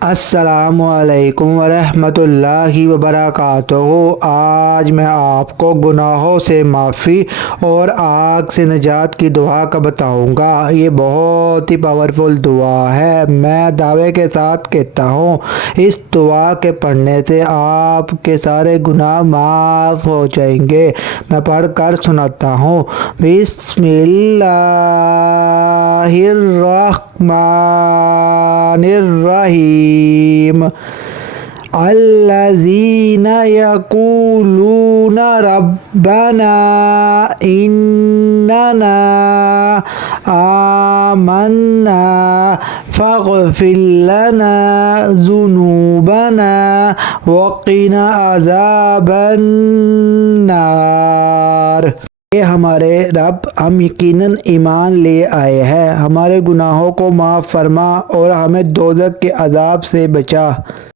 السلام علیکم ورحمۃ اللہ وبرکاتہ۔ آج میں آپ کو گناہوں سے معافی اور آگ سے نجات کی دعا کا بتاؤں گا۔ یہ بہت ہی پاورفل دعا ہے۔ میں دعوے کے ساتھ کہتا ہوں اس دعا کے پڑھنے سے آپ کے سارے گناہ معاف ہو جائیں گے۔ میں پڑھ کر سناتا ہوں۔ بسم اللہ الرحمن الرحیم۔ الذین یقولون ربنا اننا آمنا فاغفر لنا ذنوبنا وقنا عذاب النار۔ اے ہمارے رب، ہم یقیناً ایمان لے آئے ہیں، ہمارے گناہوں کو معاف فرما اور ہمیں دوزخ کے عذاب سے بچا۔